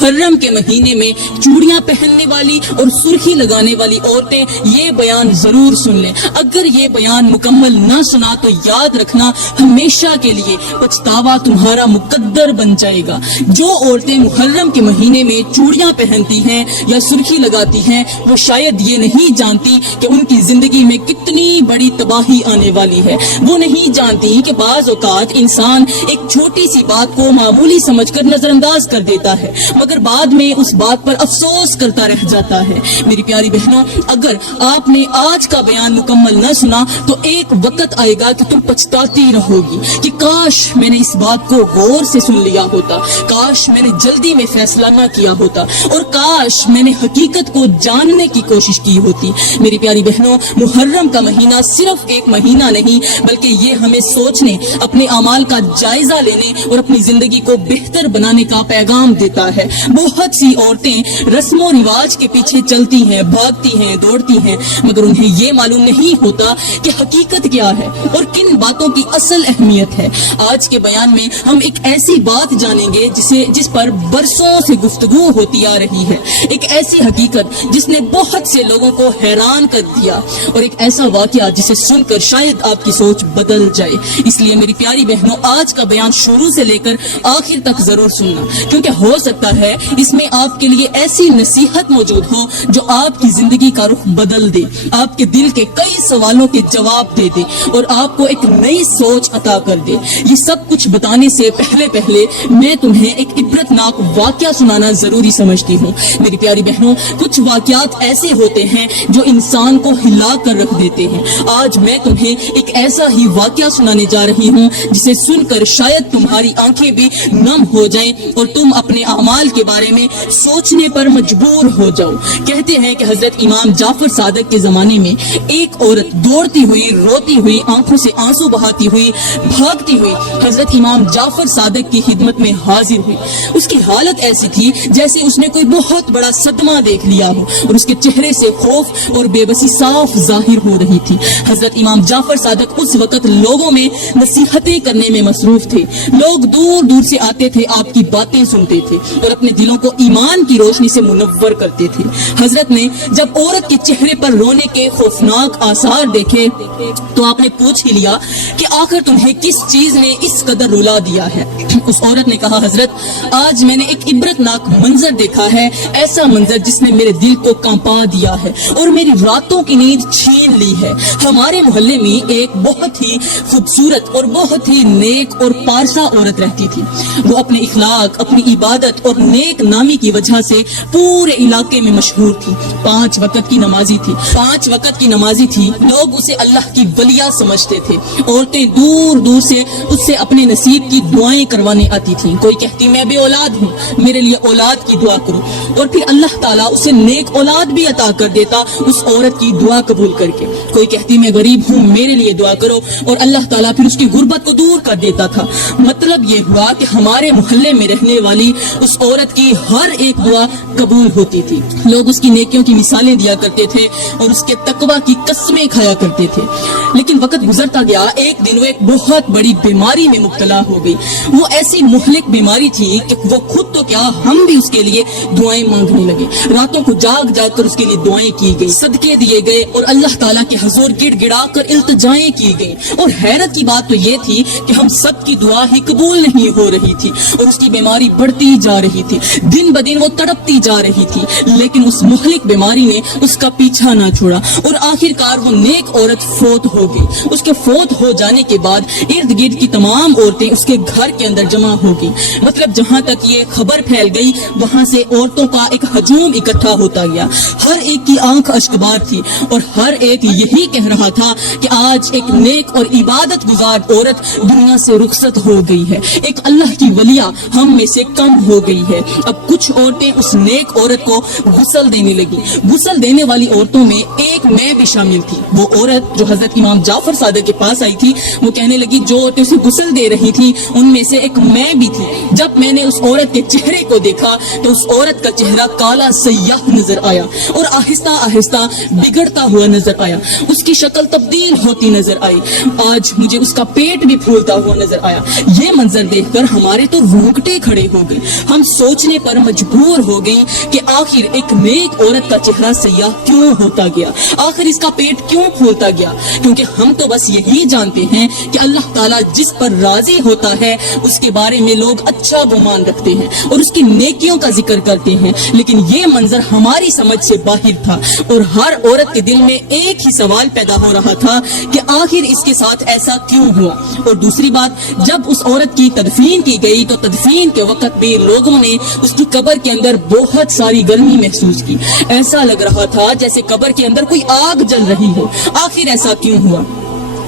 محرم کے مہینے میں چوڑیاں پہننے والی اور سرخی لگانے والی عورتیں یہ بیان ضرور سن لیں۔ اگر یہ بیان مکمل نہ سنا تو یاد رکھنا ہمیشہ کے لیے پچھتاوا تمہارا مقدر بن جائے گا۔ جو عورتیں محرم کے مہینے میں چوڑیاں پہنتی ہیں یا سرخی لگاتی ہیں وہ شاید یہ نہیں جانتی کہ ان کی زندگی میں کتنی بڑی تباہی آنے والی ہے۔ وہ نہیں جانتی کہ بعض اوقات انسان ایک چھوٹی سی بات کو معمولی سمجھ کر نظر انداز کر دیتا ہے مگر بعد میں اس بات پر افسوس کرتا رہ جاتا ہے۔ میری پیاری بہنوں، اگر آپ نے آج کا بیان مکمل نہ سنا تو ایک وقت آئے گا کہ تم پچھتاتی رہو گی کہ کاش میں نے اس بات کو غور سے سن لیا ہوتا، کاش میں نے جلدی میں فیصلہ نہ کیا ہوتا، اور کاش میں نے حقیقت کو جاننے کی کوشش کی ہوتی۔ میری پیاری بہنوں، محرم کا مہینہ صرف ایک مہینہ نہیں بلکہ یہ ہمیں سوچنے، اپنے اعمال کا جائزہ لینے اور اپنی زندگی کو بہتر بنانے کا پیغام دیتا ہے۔ بہت سی عورتیں رسم و رواج کے پیچھے چلتی ہیں، بھاگتی ہیں، دوڑتی ہیں مگر انہیں یہ معلوم نہیں ہوتا کہ حقیقت کیا ہے اور کن باتوں کی اصل اہمیت ہے۔ آج کے بیان میں ہم ایک ایسی بات جانیں گے جس پر برسوں سے گفتگو ہوتی آ رہی ہے، ایک ایسی حقیقت جس نے بہت سے لوگوں کو حیران کر دیا، اور ایک ایسا واقعہ جسے سن کر شاید آپ کی سوچ بدل جائے۔ اس لیے میری پیاری بہنوں، آج کا بیان شروع سے لے کر آخر تک ضرور سننا، کیونکہ ہو سکتا ہے اس میں آپ کے لیے ایسی نصیحت موجود ہو جو آپ کی زندگی کا رخ بدل دے، آپ کے دل کے کئی سوالوں کے جواب دے دے اور آپ کو ایک نئی سوچ عطا کر دے۔ یہ سب کچھ بتانے سے پہلے میں تمہیں ایک عبرتناک واقعہ سنانا ضروری سمجھتی ہوں۔ میری پیاری بہنوں، کچھ واقعات ایسے ہوتے ہیں جو انسان کو ہلا کر رکھ دیتے ہیں۔ آج میں تمہیں ایک ایسا ہی واقعہ سنانے جا رہی ہوں جسے سن کر شاید تمہاری آنکھیں بھی نم ہو جائیں اور تم اپنے اعمال کے بارے میں سوچنے پر مجبور ہو جاؤ۔ کہتے ہیں کہ حضرت امام جعفر صادق کے زمانے میں ایک عورت دوڑتی ہوئی، روتی ہوئی، آنکھوں سے آنسو بہاتی ہوئی، بھاگتی ہوئی حضرت امام جعفر صادق کی خدمت میں حاضر ہوئی۔ اس کی حالت ایسی تھی جیسے اس نے کوئی بہت بڑا صدمہ دیکھ لیا ہو اور اس کے چہرے سے خوف اور بے بسی صاف ظاہر ہو رہی تھی۔ حضرت امام جعفر صادق اس وقت لوگوں میں نصیحتیں کرنے میں مصروف تھے۔ لوگ دور دور سے آتے تھے، آپ کی باتیں سنتے تھے اور اپنے دلوں کو ایمان کی روشنی سے منور کرتے تھے۔ حضرت نے جب عورت کے چہرے پر رونے کے خوفناک آثار دیکھے تو آپ نے پوچھ ہی لیا کہ آخر تمہیں کس چیز نے اس قدر رلا دیا ہے۔ اس عورت نے کہا، حضرت آج میں نے ایک عبرتناک منظر دیکھا ہے، ایسا منظر جس نے میرے دل کو کانپا دیا ہے اور میری راتوں کی نیند چھین لی ہے۔ ہمارے محلے میں ایک بہت ہی خوبصورت اور بہت ہی نیک اور پارسا عورت رہتی تھی۔ وہ اپنے اخلاق، اپنی عبادت اور نیک نامی کی وجہ سے پورے علاقے میں مشہور تھی۔ 5 وقت کی نمازی تھی، 5 وقت کی نمازی تھی۔ لوگ اسے اللہ کی ولیہ سمجھتے تھے۔ عورتیں دور دور سے اس سے اپنے نصیب کی دعائیں کروانے آتی تھیں۔ کوئی کہتی میں بے اولاد ہوں، میرے لیے اولاد کی دعا کرو، اور پھر اللہ تعالیٰ اسے نیک اولاد بھی عطا کر دیتا اس عورت کی دعا قبول کر کے۔ کوئی کہتی میں غریب ہوں، میرے لیے دعا کرو، اور اللہ تعالیٰ پھر اس کی غربت کو دور کر دیتا تھا۔ مطلب یہ ہوا کہ ہمارے محلے میں رہنے والی اس عورت کی ہر ایک دعا قبول ہوتی تھی۔ لوگ اس کی نیکیوں کی مثالیں دیا کرتے تھے اور اس کے تقویٰ کی قسمیں کھایا کرتے تھے۔ لیکن وقت گزرتا گیا، ایک دن وہ ایک بہت بڑی بیماری میں مبتلا ہو گئی۔ وہ ایسی مہلک بیماری تھی کہ وہ خود تو کیا، ہم بھی اس کے لیے دعائیں مانگنے لگے۔ راتوں کو جاگ جاگ کر اس کے لیے دعائیں کی گئی، صدقے دیے گئے اور اللہ تعالیٰ کے حضور گڑ گڑا کر التجائیں کی گئی۔ اور حیرت کی بات تو یہ تھی کہ ہم سب کی دعا ہی قبول نہیں ہو رہی تھی اور اس کی بیماری بڑھتی جا رہی تھی۔ دن بدن وہ تڑپتی جا رہی تھی، لیکن اس مہلک بیماری نے اس کا پیچھا نہ چھوڑا اور آخر کار وہ نیک عورت فوت ہو گئی۔ اس کے فوت ہو جانے کے بعد ارد گرد کی تمام عورتیں اس کے گھر کے اندر جمع ہو گئی۔ مطلب جہاں تک یہ خبر پھیل گئی وہاں سے عورتوں کا ایک ہجوم اکٹھا ہوتا گیا۔ ہر ایک کی آنکھ اشکبار تھی اور ہر ایک یہی کہہ رہا تھا کہ آج ایک نیک اور عبادت گزار عورت دنیا سے رخصت ہو گئی ہے، ایک اللہ کی ولیہ ہم میں سے کم ہو گئی ہے۔ اب کچھ عورتیں اس نیک عورت کو غسل دینے لگی۔ غسل دینے والی عورتوں میں ایک میں بھی شامل تھی۔ وہ عورت جو حضرت امام جعفر صادق کے پاس آئی تھی وہ کہنے لگی جو عورتیں اسے غسل دے رہی تھی ان میں سے ایک میں بھی تھی۔ جب میں نے اس عورت کے چہرے کو دیکھا تو اس عورت کا چہرہ کالا سیاہ نظر آیا اور آہستہ آہستہ بگڑتا ہوا نظر آیا۔ اس کی شکل تبدیل ہوتی نظر آئی۔ آج مجھے اس کا پیٹ بھی پھولتا ہوا نظر آیا۔ یہ منظر دیکھ کر ہمارے تو رونگٹے کھڑے ہو گئے۔ ہم سوچنے پر مجبور ہو گئی کہ آخر ایک نیک عورت کا چہرہ سیاہ کیوں ہوتا گیا، آخر اس کا پیٹ کیوں پھولتا گیا؟ کیونکہ ہم تو بس یہی جانتے ہیں کہ اللہ تعالیٰ جس پر راضی ہوتا ہے اس کے بارے میں لوگ اچھا گمان رکھتے ہیں اور اس کی نیکیوں کا ذکر کرتے ہیں، لیکن یہ منظر ہماری سمجھ سے باہر تھا اور ہر عورت کے دل میں ایک ہی سوال پیدا ہو رہا تھا کہ آخر اس کے ساتھ ایسا کیوں ہوا۔ اور دوسری بات، جب اس عورت کی تدفین کی گئی تو تدفین کے وقت بھی لوگوں نے اس کی قبر کے اندر بہت ساری گرمی محسوس کی، ایسا لگ رہا تھا جیسے قبر کے اندر کوئی آگ جل رہی ہو۔ آخر ایسا کیوں ہوا؟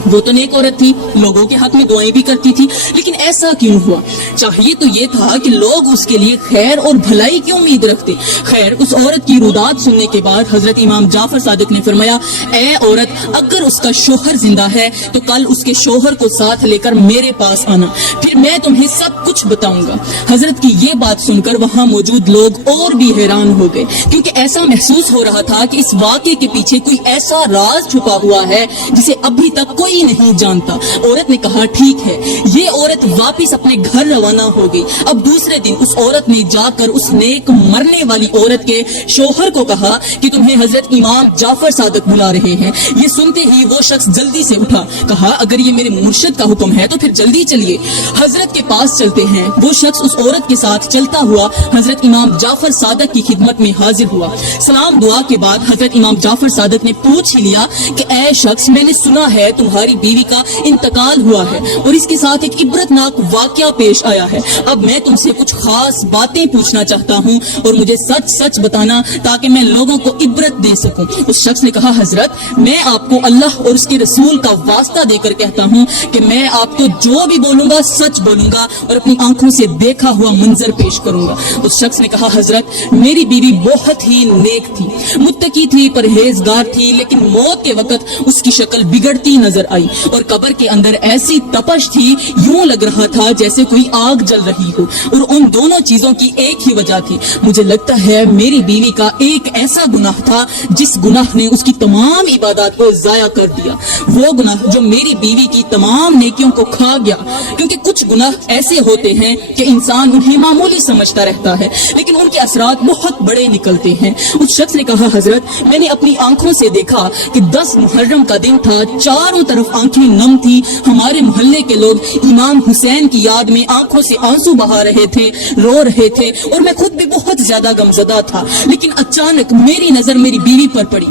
وہ تو نیک عورت تھی، لوگوں کے حق میں دعائیں بھی کرتی تھی، لیکن ایسا کیوں ہوا؟ چاہیے تو یہ تھا کہ لوگ اس کے لیے خیر اور بھلائی کی امید رکھتے۔ خیر، اس عورت کی رودات سننے کے بعد حضرت امام جعفر صادق نے فرمایا، اے عورت، اگر اس کا شوہر زندہ ہے تو کل اس کے شوہر کو ساتھ لے کر میرے پاس آنا، پھر میں تمہیں سب کچھ بتاؤں گا۔ حضرت کی یہ بات سن کر وہاں موجود لوگ اور بھی حیران ہو گئے، کیونکہ ایسا محسوس ہو رہا تھا کہ اس واقعے کے پیچھے کوئی ایسا راز چھپا ہوا ہے جسے ابھی تک کوئی نہیں جانتا۔ عورت نے کہا، ٹھیک ہے۔ یہ عورت واپس اپنے گھر روانہ ہو گئی۔ اب دوسرے دن اس عورت نے جا کر اس نیک مرنے والی عورت کے شوہر کو کہا کہ تمہیں حضرت امام جعفر صادق بلا رہے ہیں۔ یہ سنتے ہی وہ شخص جلدی سے اٹھا، کہا، اگر یہ میرے مرشد کا حکم ہے تو پھر جلدی چلیے، حضرت کے پاس چلتے ہیں۔ وہ شخص اس عورت کے ساتھ چلتا ہوا حضرت امام جعفر صادق کی خدمت میں حاضر ہوا۔ سلام دعا کے بعد حضرت امام جعفر صادق نے پوچھ ہی لیا کہ اے شخص، میں نے سنا ہے تمہاری بیوی کا انتقال ہوا ہے اور اس کے ساتھ ایک عبرتناک واقعہ پیش آیا ہے۔ اب میں تم سے کچھ خاص باتیں پوچھنا چاہتا ہوں اور مجھے سچ سچ بتانا تاکہ میں لوگوں کو عبرت دے سکوں۔ اس شخص نے کہا، حضرت، میں آپ کو اللہ اور اس کے رسول کا واسطہ دے کر کہتا ہوں کہ میں آپ کو جو بھی بولوں گا سچ بولوں گا اور اپنی آنکھوں سے دیکھا ہوا منظر پیش کروں گا۔ اس شخص نے کہا، حضرت، میری بیوی بہت ہی نیک تھی، متقی تھی، پرہیزگار تھی، لیکن موت کے وقت اس کی شکل بگڑتی نظر آئی اور قبر کے اندر ایسی تپش تھی، یوں لگ رہا تھا جیسے کوئی آگ جل رہی ہو، اور ان دونوں چیزوں کی ایک ہی وجہ تھی۔ مجھے لگتا ہے میری بیوی کا ایک ایسا گناہ تھا جس گناہ نے اس کی تمام عبادات کو ضائع کر دیا، وہ گناہ جو میری بیوی کی تمام نیکیوں کو کھا گیا، کیونکہ کچھ گناہ ایسے ہوتے ہیں کہ انسان انہیں معمولی سمجھتا رہتا ہے لیکن ان کے اثرات بہت بڑے نکلتے ہیں۔ اس شخص نے کہا، حضرت، میں نے اپنی آنکھوں سے دیکھا کہ 10 محرم کا دن تھا، چاروں طرف آنکھیں نم تھی، ہمارے محلے کے لوگ امام حسین کی یاد میں آنکھوں سے آنسو بہا رہے تھے، رو رہے تھے، اور میں خود بھی بہت زیادہ غمزدہ تھا، لیکن اچانک میری نظر میری بیوی پر پڑی۔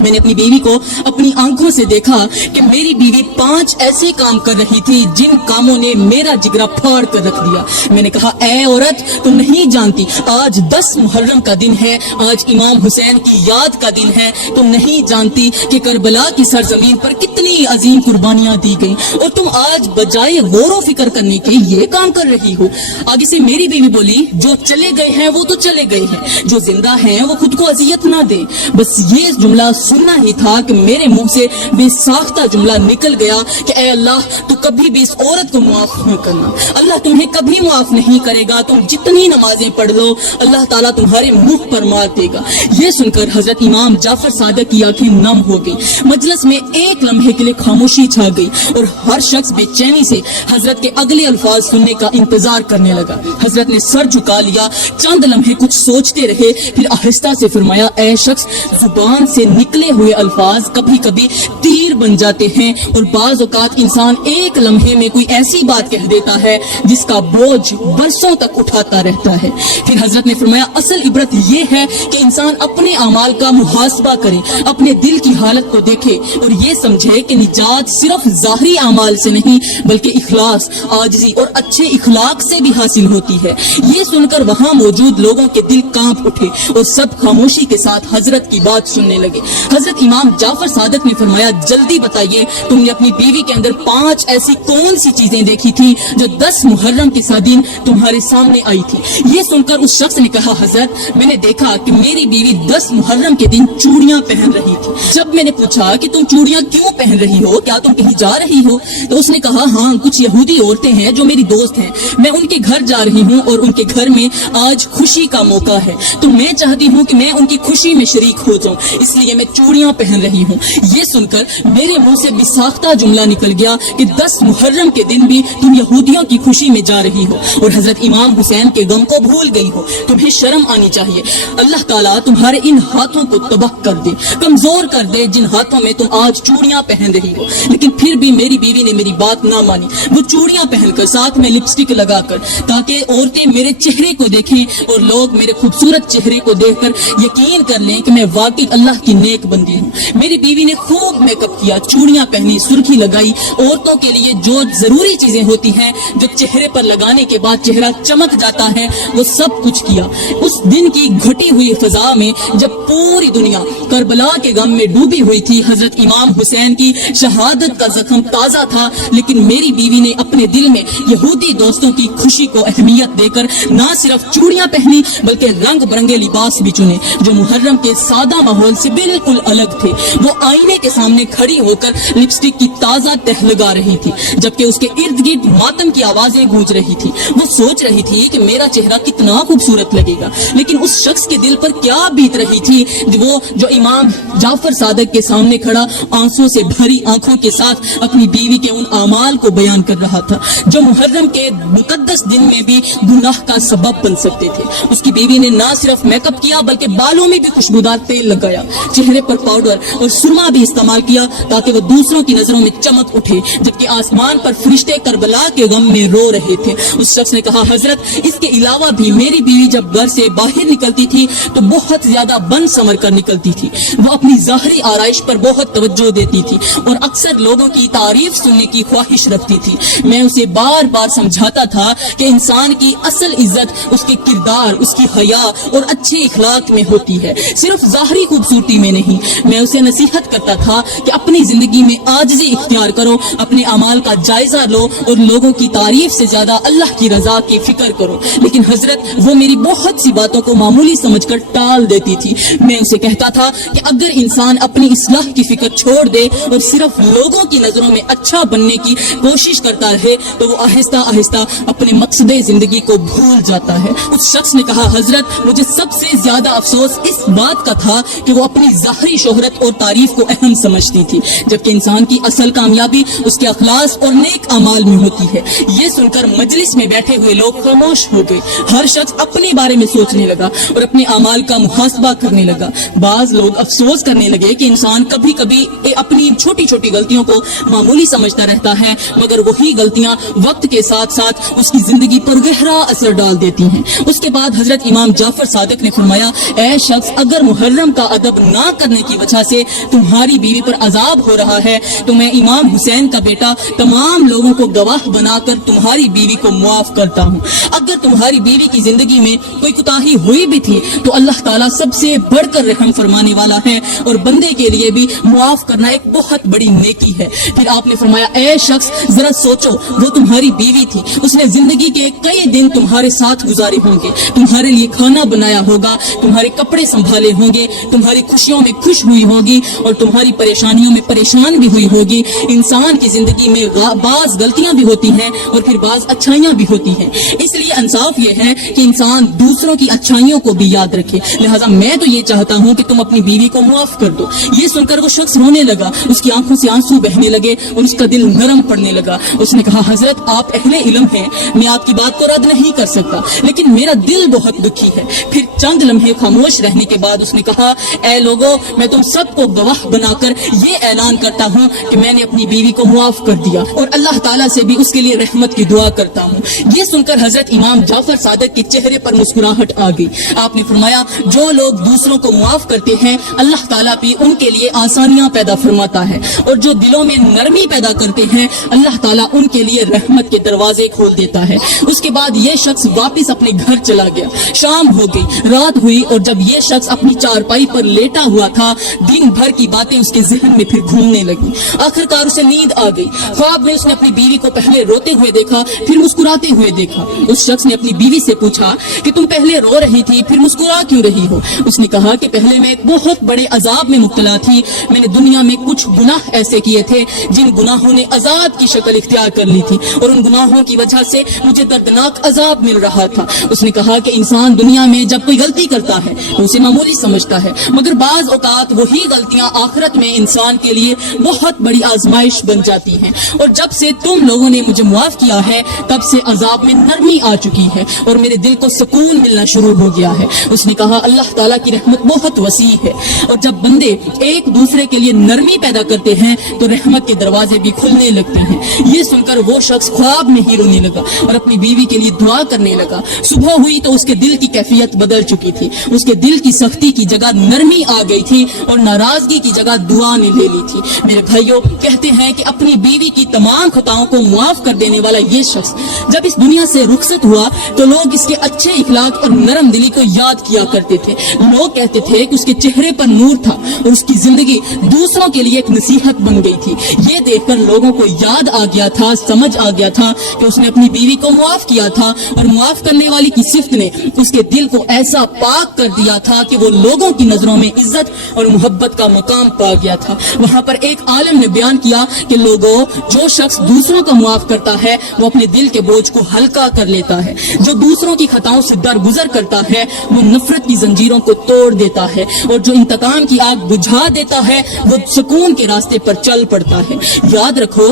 میں نے اپنی بیوی کو اپنی آنکھوں سے دیکھا کہ میری بیوی 5 ایسے کام کر رہی تھی جن کاموں نے میرا جگرا پھاڑ کر رکھ دیا۔ میں نے کہا، اے عورت، تم نہیں جانتی آج 10 محرم کا دن ہے، آج امام حسین کی یاد کا دن ہے، تم نہیں جانتی کہ کربلا کی سرزمین پر کتنی عظیم قربانیاں دی گئیں، اور تم آج بجائے غور و فکر کرنے کے یہ کام کر رہی ہو۔ آگے سے میری بیوی بولی، جو چلے گئے ہیں وہ تو چلے گئے ہیں، جو زندہ ہیں وہ خود کو اذیت نہ دیں۔ بس یہ جملہ سننا ہی تھا کہ میرے منہ سے بے ساختہ جملہ نکل گیا کہ اے اللہ، تو کبھی بھی اس عورت کو معاف نہ کرنا، اللہ تمہیں کبھی معاف نہیں کرے گا، تم جتنی نمازیں پڑھ لو اللہ تعالیٰ تمہارے منہ پر مار دے گا۔ یہ سن کر حضرت امام جعفر صادق کی آنکھیں نم ہو گئی، مجلس میں ایک لمحے کے لیے خاموشی چھا گئی اور ہر شخص بے چینی سے حضرت کے اگلے الفاظ سننے کا انتظار کرنے لگا۔ حضرت نے سر جھکا لیا، چند لمحے کچھ سوچتے رہے، پھر آہستہ سے فرمایا، اے شخص، زبان سے نکلے ہوئے الفاظ کبھی کبھی تیر بن جاتے ہیں، اور بعض اوقات انسان ایک لمحے میں کوئی ایسی بات کہہ دیتا ہے جس کا بوجھ برسوں تک اٹھاتا رہتا ہے۔ پھر حضرت نے فرمایا، اصل عبرت یہ ہے کہ انسان اپنے اعمال کا محاسبہ کرے، اپنے دل کی حالت کو دیکھے اور یہ سمجھے کہ نجات صرف ظاہری اعمال سے نہیں بلکہ اخلاص، عاجزی اور اچھے اخلاق سے بھی حاصل ہوتی ہے۔ یہ سن کر وہاں موجود لوگوں کے دل کانپ اٹھے اور سب خاموشی کے ساتھ حضرت کی بات سننے لگے۔ حضرت امام جعفر صادق نے فرمایا، جلدی بتائیے، تم نے اپنی بیوی کے اندر 5 ایسی کون سی چیزیں دیکھی تھی جو 10 محرم کے دن تمہارے سامنے آئی تھی؟ یہ سن کر اس شخص نے کہا، حضرت، میں نے دیکھا کہ میری بیوی 10 محرم کے دن چوڑیاں پہن رہی تھی۔ جب میں نے پوچھا کہ تم چوڑیاں کیوں پہن رہی ہو، کیا تم کہیں جا رہی ہو، تو اس نے کہا، ہاں، کچھ یہودی عورتیں ہیں جو میری دوست ہیں، میں ان کے گھر جا رہی ہوں اور ان کے گھر میں آج خوشی کا موقع ہے، تو میں چاہتی ہوں کہ میں ان کی خوشی میں شریک ہو جاؤں، اس لیے میں چوڑیاں پہن رہی ہوں۔ یہ سن کر میرے منہ سے بساختہ جملہ نکل گیا کہ 10 محرم کے دن بھی تم یہودیوں کی خوشی میں جا رہی ہو اور حضرت امام حسین کے غم کو بھول گئی ہو۔ تمہیں شرم آنی چاہیے۔ اللہ تعالیٰ تمہارے ان ہاتھوں کو تباہ کر دے، کمزور کر دے، جن ہاتھوں میں تم آج چوڑیاں پہن رہی ہو۔ لیکن پھر بھی میری بیوی نے میری بات نہ مانی۔ وہ چوڑیاں پہن کر، ساتھ میں لپسٹک لگا کر، تاکہ عورتیں میرے چہرے کو دیکھیں اور لوگ میرے خوبصورت چہرے کو دیکھ کر یقین کر لیں کہ میں واقعی اللہ کی نیک بندی ہوں۔ میری بیوی نے خوب میک اپ کیا، چوڑیاں پہنی، سرخی لگائی، عورتوں کے لیے جو ضروری چیزیں ہوتی ہیں جو چہرے پر لگانے کے بعد چہرہ چمک جاتا ہے، وہ سب کچھ کیا۔ اس دن کی گھٹی ہوئی فضا میں جب پوری دنیا کربلا کے غم میں ڈوبی ہوئی تھی، حضرت امام حسین کی شہادت کا زخم تازہ تھا، لیکن میری بیوی نے اپنے دل میں یہودی دوستوں کی خوشی کو اہمیت دے کر نہ صرف چوڑیاں پہنی بلکہ رنگ برنگے لباس بھی چنے جو محرم کے سادہ ماحول سے بالکل الگ تھے۔ وہ آئینے کے سامنے کھڑی ہو کر لپسٹک کی تازہ تہ لگا رہی تھی، جبکہ اس کے ارد گرد ماتم کی آوازیں گونج رہی تھی۔ وہ سوچ رہی تھی کہ میرا چہرہ کتنا خوبصورت لگے گا، لیکن اس شخص کے دل پر کیا بیت رہی تھی جو امام جعفر صادق کے سامنے کھڑا آنسوں سے بھری آنکھوں کے ساتھ اپنی بیوی کے ان اعمال کو بیان کر رہا تھا جو محرم کے مقدس دن میں بھی گناہ کا سبب بن سکتے تھے۔ اس کی بیوی نے نہ صرف میک اپ کیا بلکہ بالوں میں بھی خوشبودار تیل لگایا، چہرے پر پاؤڈر اور سرما بھی استعمال کیا تاکہ وہ دوسروں کی نظروں میں چمک اٹھے، جبکہ آسمان پر فرشتے کربلا کے غم میں رو رہے تھے۔ اس شخص نے کہا، حضرت اس کے علاوہ بھی میری بیوی جب گھر سے باہر نکلتی تھی تو بہت زیادہ بن سمر کر نکلتی تھی۔ وہ اپنی ظاہری آرائش پر بہت توجہ دیتی تھی اور اکثر لوگوں کی تعریف سننے کی خواہش رکھتی تھی۔ میں اسے بار بار سمجھاتا تھا کہ انسان کی اصل عزت اس کے کردار، اس کی حیا اور اچھے اخلاق میں ہوتی ہے، صرف ظاہری خوبصورتی میں نہیں۔ میں اسے نصیحت کرتا تھا کہ اپنی زندگی میں عاجزی اختیار کرو، اپنے اعمال کا جائزہ لو اور لوگوں کی تعریف سے زیادہ اللہ کی رضا کی فکر کرو، لیکن حضرت وہ میری بہت سی باتوں کو معمولی سمجھ کر ٹال دیتی تھی۔ میں اسے کہتا تھا کہ اگر انسان اپنی اصلاح کی فکر چھوڑ دے اور صرف لوگوں کی نظروں میں اچھا بننے کی کوشش کرتا رہے تو وہ آہستہ آہستہ اپنے مقصد زندگی کو بھول جاتا ہے۔ اس شخص نے کہا، حضرت مجھے سب سے زیادہ افسوس اس بات کا تھا کہ وہ اپنی ظاہری شہرت اور تعریف کو اہم سمجھتی تھی، جبکہ انسان کی اصل کامیابی اس کے اخلاص اور نیک اعمال میں ہوتی ہے۔ یہ سن کر مجلس میں بیٹھے ہوئے لوگ خاموش ہو گئے۔ ہر شخص اپنے بارے میں سوچنے لگا اور اپنے اعمال کا محاسبہ کرنے لگا۔ بعض لوگ افسوس کرنے لگے کہ انسان کبھی کبھی اپنی چھوٹی چھوٹی غلطیوں کو معمولی سمجھتا رہتا ہے، مگر وہی غلطیاں وقت کے ساتھ ساتھ اس کی زندگی پر گہرا اثر ڈال دیتی ہیں۔ اس کے بعد حضرت امام جعفر صادق نے فرمایا، اے شخص، اگر محرم کا ادب نہ کرنے کی وجہ سے تمہاری بیوی پر عذاب ہو رہا ہے تو میں امام حسین کا بیٹا تمام لوگوں کو گواہ بنا کر تمہاری بیوی کو معاف کرتا ہوں۔ اگر تمہاری بیوی کی زندگی میں کوئی کوتاہی ہوئی بھی تھی تو اللہ تعالیٰ سب سے بڑھ کر رحم فرمانے والا ہے اور بندے کے لیے بھی معاف کرنا ایک بہت بڑی نیکی ہے۔ پھر آپ نے فرمایا، اے شخص ذرا سوچو، وہ تمہاری بیوی تھی، اس نے زندگی کے کئی دن تمہارے ساتھ گزارے ہوں گے، تمہارے لیے کھانا بنایا ہوگا، تمہارے کپڑے سنبھالے ہوں گے، تمہاری خوشیوں میں خوش ہوئی ہوگی اور تمہاری پریشانیوں میں پریشان بھی ہوئی ہوگی۔ انسان کی زندگی میں بعض غلطیاں بھی ہوتی ہیں اور پھر بعض اچھائیاں بھی ہوتی ہیں، اس لیے انصاف یہ ہے کہ انسان دوسروں کی اچھائیوں کو بھی یاد رکھے۔ لہٰذا میں تو یہ چاہتا ہوں کہ تم اپنی بیوی کو معاف کر دو۔ یہ سن کر وہ شخص رونے لگا، اس کی آنکھوں سے آنسو بہنے لگے اور اس کا دل نرم پڑنے لگا۔ اس نے کہا، حضرت آپ اہل علم ہیں، میں آپ کی بات کو رد نہیں کر سکتا، لیکن میرا دل بہت دکھی ہے۔ پھر چند لمحے خاموش رہنے کے بعد اس نے کہا، اے لوگو، میں تم سب کو گواہ بنا کر یہ اعلان کرتا ہوں کہ میں نے اپنی بیوی کو معاف کر دیا اور اللہ تعالیٰ سے بھی اس کے لیے رحمت کی دعا کرتا ہوں۔ یہ سن کر حضرت امام جعفر صادق کے چہرے پر مسکراہٹ آ گئی۔ آپ نے فرمایا، جو لوگ دوسروں کو معاف کرتے ہیں اللہ تعالیٰ بھی ان کے لیے آسانیاں پیدا فرماتا ہے، اور جو دلوں میں نرمی پیدا کرتے ہیں اللہ تعالیٰ ان کے لیے رحمت کے دروازے کھول دیتا ہے۔ اس کے بعد یہ شخص واپس اپنے گھر چلا گیا۔ شام ہو گئی، رات ہوئی، اور جب یہ شخص اپنی چارپائی پر لیٹا ہوا تھا دن بھر کی باتیں اس کے ذہن میں پھر گھومنے لگی۔ آخرکار اسے نیند آ گئی۔ خواب میں اس نے اپنی بیوی کو پہلے روتے ہوئے دیکھا، پھر مسکراتے ہوئے دیکھا۔ اس شخص نے اپنی بیوی سے پوچھا کہ تم پہلے رو رہی تھی پھر مسکرا کیوں رہی ہو؟ اس نے کہا کہ پہلے میں ایک بہت بڑے عذاب میں مبتلا تھی، میں نے دنیا میں کچھ گناہ ایسے کیے تھے جن گناہوں نے عذاب کی شکل اختیار کر لی تھی، اور ان گناہوں کی وجہ سے مجھے دردناک عذاب مل رہا تھا۔ اس نے کہا کہ انسان دنیا میں جب کوئی کوئی غلطی کرتا ہے تو اسے معمولی سمجھتا ہے، مگر بعض اوقات وہی غلطیاں آخرت میں انسان کے لیے بہت بڑی آزمائش بن جاتی ہیں، اور جب سے تم لوگوں نے مجھے معاف کیا ہے تب سے عذاب میں نرمی آ چکی ہے اور میرے دل کو سکون ملنا شروع ہو گیا ہے۔ اس نے کہا اللہ تعالیٰ کی رحمت بہت وسیع ہے، اور جب بندے ایک دوسرے کے لیے نرمی پیدا کرتے ہیں تو رحمت کے دروازے بھی کھلنے لگتے ہیں۔ یہ سن کر وہ شخص خواب میں ہی رونے لگا اور اپنی بیوی کے لیے دعا کرنے لگا۔ صبح ہوئی تو اس کے دل کی کیفیت بدل چکی تھی، اس کے دل کی سختی کی جگہ نرمی آ گئی تھی اور ناراضگی کی جگہ دعا نے لے لی تھی۔ میرے بھائیوں، کہتے ہیں کہ اپنی بیوی کی تمام خطاؤں کو معاف کر دینے والا یہ شخص جب اس دنیا سے رخصت ہوا تو لوگ اس کے اچھے اخلاق اور نرم دلی کو یاد کیا کرتے تھے۔ لوگ کہتے تھے کہ اس کے چہرے پر نور تھا اور اس کی زندگی دوسروں کے لیے ایک نصیحت بن گئی تھی۔ یہ دیکھ کر لوگوں کو یاد آ گیا تھا، سمجھ آ گیا تھا کہ اس نے اپنی بیوی کو معاف کیا تھا، اور معاف کرنے والی کی صفت نے اس کے دل کو ایسا پاک کر دیا تھا کہ وہ لوگوں کی نظروں میں عزت اور محبت کا مقام پا گیا تھا۔ وہاں پر ایک عالم نے بیان کیا کہ لوگوں، جو شخص دوسروں کو معاف کرتا ہے وہ اپنے دل کے بوجھ کو ہلکا کر لیتا ہے، جو دوسروں کی خطاؤں سے درگزر کرتا ہے وہ نفرت کی زنجیروں کو توڑ دیتا ہے، اور جو انتقام کی آگ بجھا دیتا ہے وہ سکون کے راستے پر چل پڑتا ہے۔ یاد رکھو،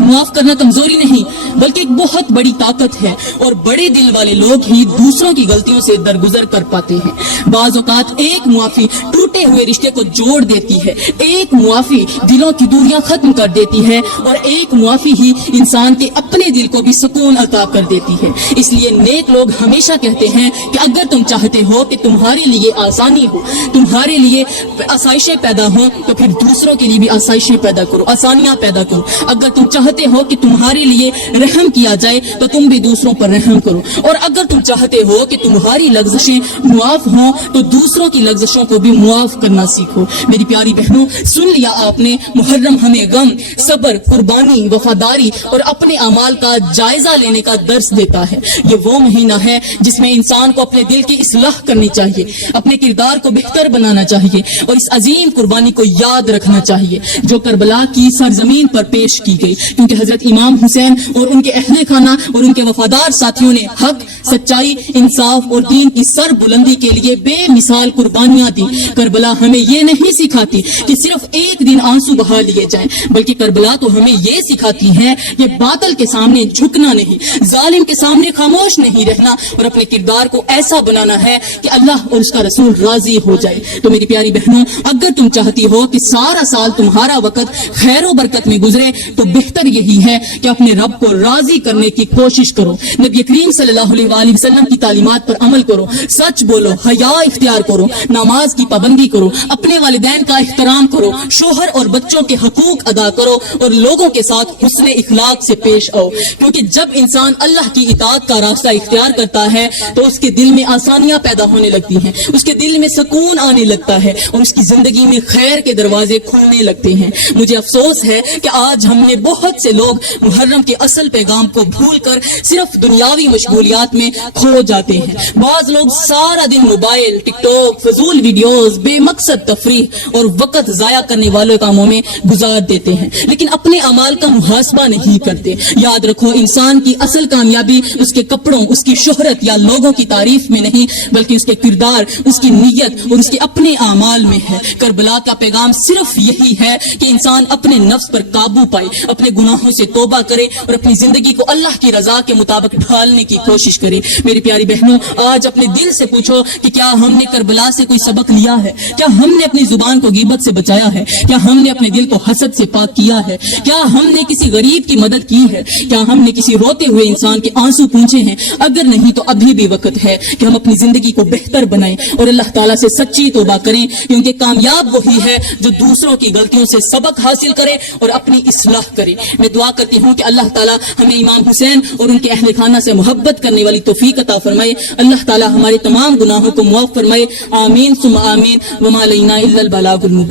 معاف کرنا کمزوری نہیں بلکہ ایک بہت بڑی طاقت ہے، اور بڑے دل والے لوگ ہی دوسروں کی غلطیوں سے درگزر کر پاتے ہیں۔ بعض اوقات ایک معافی ٹوٹے ہوئے رشتے کو جوڑ دیتی ہے، ایک معافی دلوں کی دوریاں ختم کر دیتی ہے، اور ایک معافی ہی انسان کے اپنے دل کو بھی سکون عطا کر دیتی ہے۔ اس لیے نیک لوگ ہمیشہ کہتے ہیں کہ اگر تم چاہتے ہو کہ تمہارے لیے آسانی ہو، تمہارے لیے آسائشیں پیدا ہوں، تو پھر دوسروں کے لیے بھی آسائشیں پیدا کرو، آسانیاں پیدا کرو۔ اگر تم چاہتے ہو کہ تمہارے لیے رحم کیا جائے تو تم بھی دوسروں پر رحم کرو، اور اگر تم چاہتے ہو کہ تمہاری لغزشیں معاف ہوں تو دوسروں کی لغزشوں کو بھی معاف کرنا سیکھو۔ میری پیاری بہنوں، سن لیا آپ نے، محرم ہمیں غم، صبر، قربانی، وفاداری اور اپنے اعمال کا جائزہ لینے کا درس دیتا ہے۔ یہ وہ مہینہ ہے جس میں انسان کو اپنے دل کی اصلاح کرنی چاہیے، اپنے کردار کو بہتر بنانا چاہیے، اور اس عظیم قربانی کو یاد رکھنا چاہیے جو کربلا کی سرزمین پر پیش کی گئی، کیونکہ حضرت امام حسین اور ان کے اہل خانہ اور ان کے وفادار ساتھیوں نے حق، سچائی، انصاف اور دین کی سر بلندی کے لیے بے مثال قربانیاں دی۔ کربلا ہمیں یہ نہیں سکھاتی کہ صرف ایک دن آنسو بہا لیے جائیں، بلکہ کربلا تو ہمیں یہ سکھاتی ہے کہ باطل کے سامنے جھکنا نہیں، ظالم کے سامنے خاموش نہیں رہنا، اور اپنے کردار کو ایسا بنانا ہے کہ اللہ اور اس کا رسول راضی ہو جائے۔ تو میری پیاری بہنوں، اگر تم چاہتی ہو کہ سارا سال تمہارا وقت خیر و برکت میں گزرے تو بہتر یہی ہے کہ اپنے رب کو راضی کرنے کی کوشش کرو، نبی کریم صلی اللہ علیہ وآلہ وسلم کی تعلیمات پر عمل کرو، سچ بولو، حیا اختیار کرو، نماز کی پابندی کرو، اپنے والدین کا احترام کرو، شوہر اور بچوں کے حقوق ادا کرو، اور لوگوں کے ساتھ حسن اخلاق سے پیش آؤ، کیونکہ جب انسان اللہ کی اطاعت کا راستہ اختیار کرتا ہے تو اس کے دل میں آسانیاں پیدا ہونے لگتی ہیں، اس کے دل میں سکون آنے لگتا ہے، اور اس کی زندگی میں خیر کے دروازے کھلنے لگتے ہیں۔ مجھے افسوس ہے کہ آج ہم نے بہت سے لوگ محرم کے اصل پیغام کو بھول کر صرف دنیاوی مشغولیات میں کھو جاتے ہیں۔ بعض لوگ سارا دن موبائل، ٹک ٹاک، فضول ویڈیوز، بے مقصد تفریح اور وقت ضائع کرنے والے کاموں میں گزار دیتے ہیں، لیکن اپنے اعمال کا محاسبہ نہیں کرتے۔ یاد رکھو، انسان کی اصل کامیابی اس کے کپڑوں، اس کی شہرت یا لوگوں کی تعریف میں نہیں، بلکہ اس کے کردار، اس کی نیت اور اس کے اپنے اعمال میں ہے۔ کربلا کا پیغام صرف یہی ہے کہ انسان اپنے نفس پر قابو پائے، اپنے گناہوں سے توبہ کرے اور اپنی زندگی کو اللہ کی رضا کے مطابق ڈھالنے کی کوشش کرے۔ میری پیاری بہنوں، آج اپنے دل سے پوچھو کہ کیا ہم نے کربلا سے کوئی سبق لیا ہے؟ کیا ہم نے اپنی زبان کو غیبت سے بچایا ہے؟ کیا ہم نے اپنے دل کو حسد سے پاک کیا ہے؟ کیا ہم نے کسی غریب کی مدد کی ہے؟ کیا ہم نے کسی روتے ہوئے انسان کے آنسو پونچھے ہیں؟ اگر نہیں تو ابھی بھی وقت ہے کہ ہم اپنی زندگی کو بہتر بنائیں اور اللہ تعالیٰ سے سچی توبہ کریں، کیونکہ کامیاب وہی ہے جو دوسروں کی غلطیوں سے سبق حاصل کرے اور اپنی اصلاح کرے۔ میں دعا کرتی ہوں کہ اللہ تعالیٰ ہمیں امام حسین اور ان کے اہل خانہ سے محبت کرنے والی توفیق عطا فرمائے۔ اللہ تعالیٰ ہمارے تمام گناہوں کو معاف فرمائے۔ آمین ثم آمین۔ وما علینا الا البلاغ المبین۔